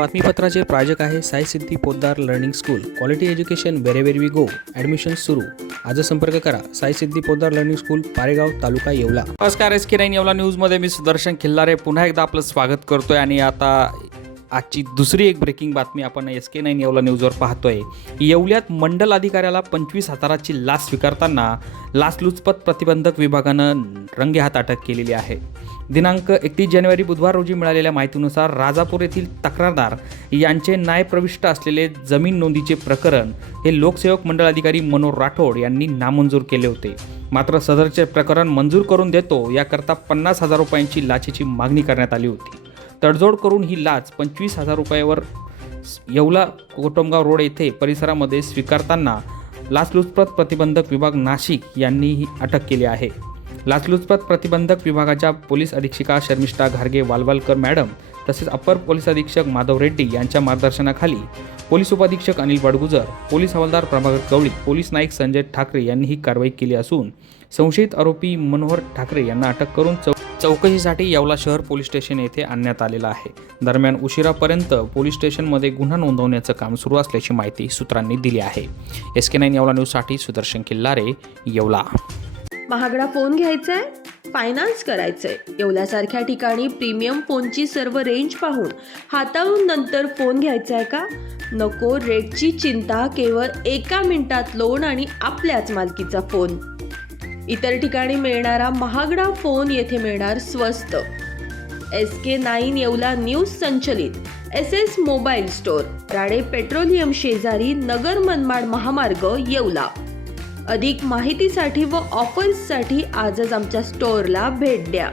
बातमीपत्राचे प्रायोजक आहे Sai Siddhi Poddar learning school. Quality education wherever we go admission सुरू. आज संपर्क करा. Sai Siddhi Poddar learning school Paregaon taluka Yeola. नमस्कार एस के नाईन येवला न्यूजमध्ये मी सुदर्शन खिल्लारे. पुन्हा एकदा आपलं स्वागत करतोय आणि आता आजची दुसरी एक ब्रेकिंग बातमी आपण एस के नाईन येवला न्यूजवर पाहतोय. येवल्यात मंडल अधिकाऱ्याला पंचवीस हजाराची लाच स्वीकारताना लाचलुचपत प्रतिबंधक विभागानं रंगेहात अटक केलेली आहे. दिनांक एकतीस जानेवारी बुधवार रोजी मिळालेल्या माहितीनुसार राजापूर येथील तक्रारदार यांचे न्यायप्रविष्ट असलेले जमीन नोंदीचे प्रकरण हे लोकसेवक मंडळ अधिकारी मनोहर राठोड यांनी नामंजूर केले होते. मात्र सदरचे प्रकरण मंजूर करून देतो याकरता पन्नास हजार रुपयांची लाचेची मागणी करण्यात आली होती. तडजोड करून ही लाच पंचवीस हजार रुपयावर येवला कोटमगाव रोड येथे परिसरामध्ये स्वीकारताना लाचलुचपत प्रतिबंधक विभाग नाशिक यांनी ही अटक केली आहे. लाचलुचपत प्रतिबंधक विभागाच्या पोलीस अधीक्षिका शर्मिष्ठा घारगे वालवालकर मॅडम तसेच अप्पर पोलीस अधीक्षक माधव रेड्डी यांच्या मार्गदर्शनाखाली पोलीस उपाधीक्षक अनिल बडगुजर पोलीस हवालदार प्रभाकर कवळी पोलीस नाईक संजय ठाकरे यांनी ही कारवाई केली असून संशयित आरोपी मनोहर ठाकरे यांना अटक करून चौ चौकशीसाठी येवला शहर पोलीस स्टेशन येथे आणण्यात आलेला आहे. दरम्यान उशिरापर्यंत पोलीस स्टेशनमध्ये गुन्हा नोंदवण्याचं काम सुरू असल्याची माहिती सूत्रांनी दिली आहे. एस के नाईन येवला न्यूजसाठी सुदर्शन किल्लारे येवला. महागडा फोन घ्यायचाय? फायनान्स करायचंय. येवल्यासारख्या ठिकाणी प्रीमियम फोनची सर्व रेंज पाहून हाताळून नंतर फोन घ्यायचाय का? नको रेटची चिंता केवळ एका मिनिटात लोन आणि आपल्याच मालकीचा फोन इतर ठिकाणी मिळणारा महागडा फोन येथे मिळणार स्वस्त. S K nine Yeola news संचलित. S S mobile store Rane petroleum शेजारी नगर मनमाड महामार्ग येवला. अधिक माहितीसाठी व ऑफर्ससाठी आजच आमच्या स्टोअरला भेट द्या.